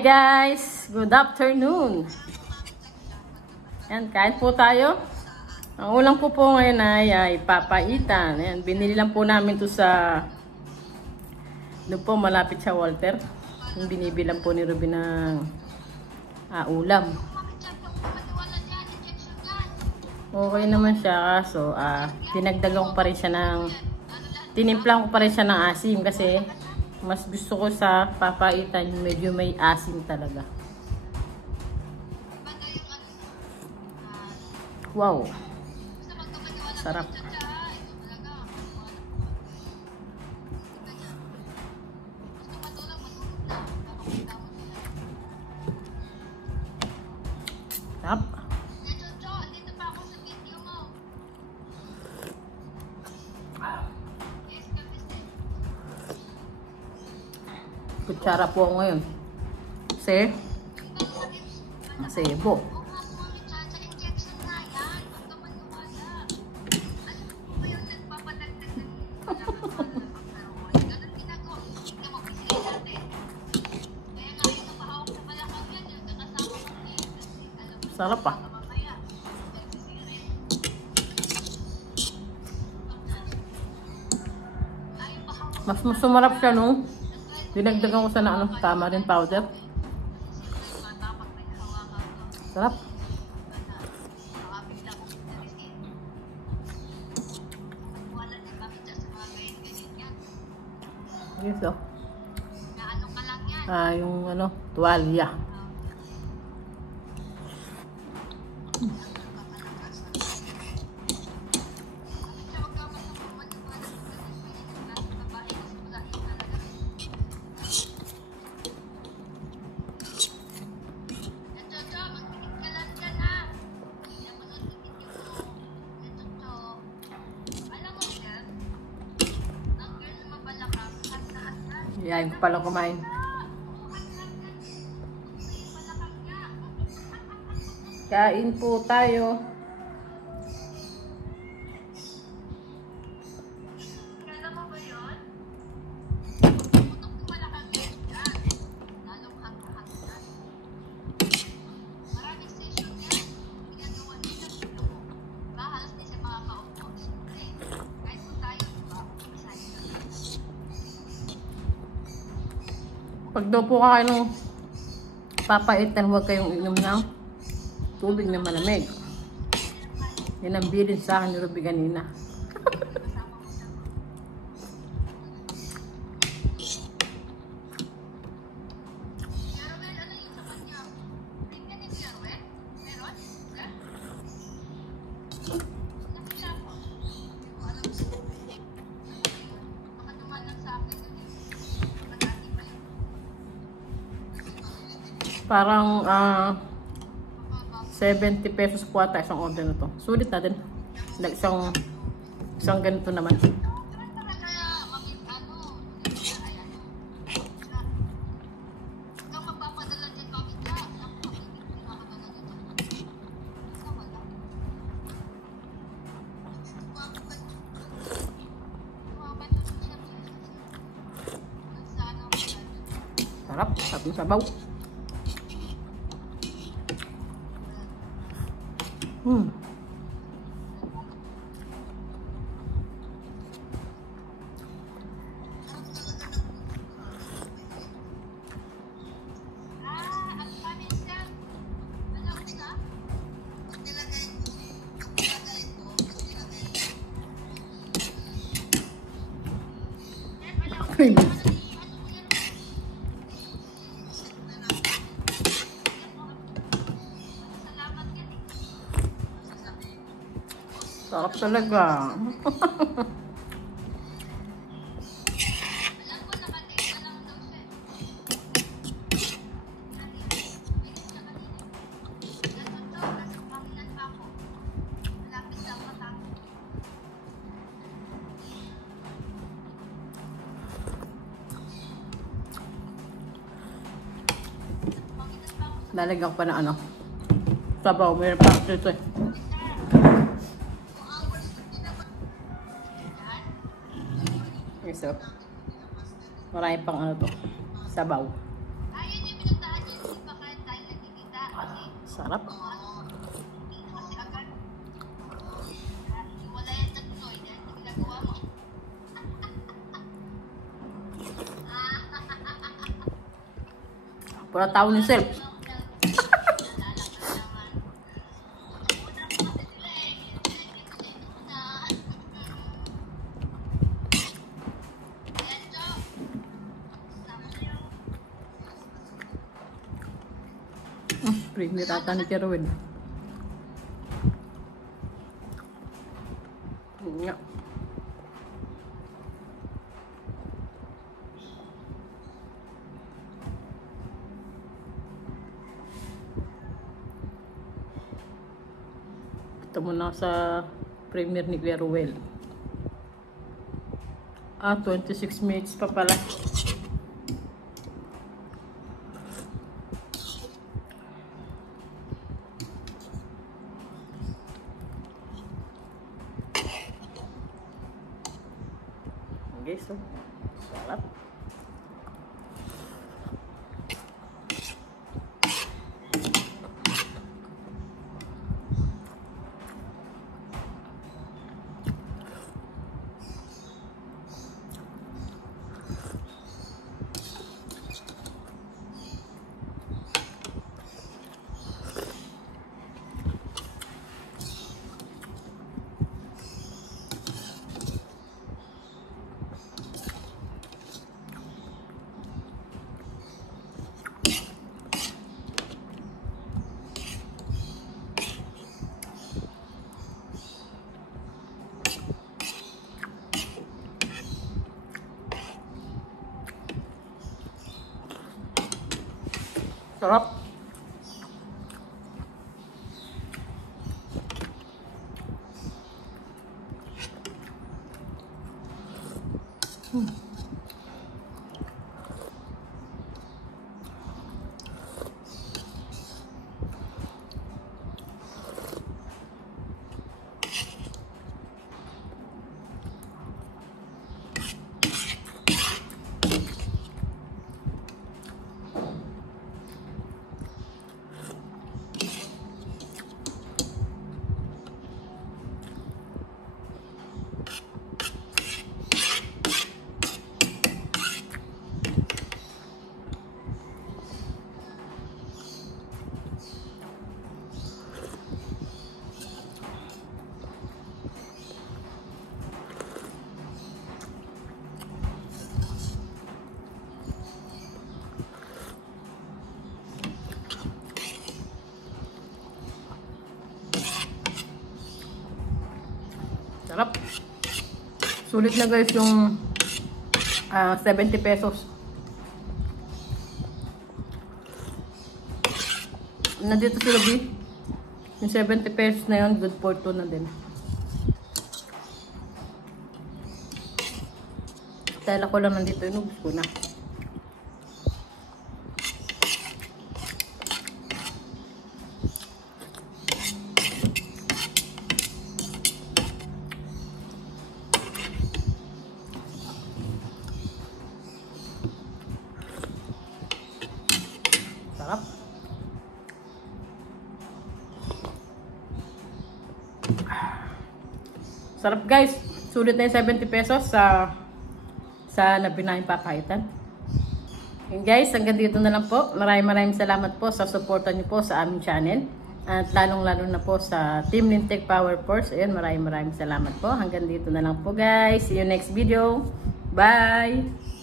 Hi guys! Good afternoon! Yan, kain po tayo. Ang ulam ko po ngayon ay papaitan. Yan, binili lang po namin to sa doon po malapit sa Walter. Yung binibilang po ni Ruby ng ulam. Okay naman siya, kaso dinagdagan ko pa rin siya ng tinimplang ko pa rin siya ng asim kasi mas gusto ko sa papaitan yung medyo may asim talaga. Wow! Sarap. Sarap. Kutsara po ako ngayon. Sebo. Sarap pa. Mas sumarap siya nung dinagdagan ko sa tamarind powder. Sarap. Yes, oh. Yung tuwalya. Yan, pala kumain. Kain po tayo. Pag daw po kayo ng papaitan, huwag kayong inom ng tubig na malamig. Yan ang bilin sa akin ni Ruby kanina. Parang 70 pesos po ata isang order na to. Sulit natin. Isang ganito naman. Sarap. Sarap yung sabaw. Sarap talaga. Lalagyan ko pa ng sabaw. Mayroon pa dito eh. Okay, so marami pang sabaw. Sarap. Pura tao ni Self. Premier ata ni Kerwin. Nga. Ito muna sa Premier ni Kuya Ruel. 26 minutes pa pala. Okay, so sarap. Sarap. Sarap. Sulit na guys yung 70 pesos. Nandito sa lobby. Yung 70 pesos na yun, good for 2 na din. Dahil ako lang nandito, inubos ko na. Sarap. Sarap guys. Sulit na yung 70 pesos sa nabinayang papaitan. And guys, hanggang dito na lang po. Maraming salamat po sa suporta niyo po sa aming channel. At lalong-lalo na po sa Team Lintec Power Force. Ayun, maraming salamat po. Hanggang dito na lang po guys. See you next video. Bye!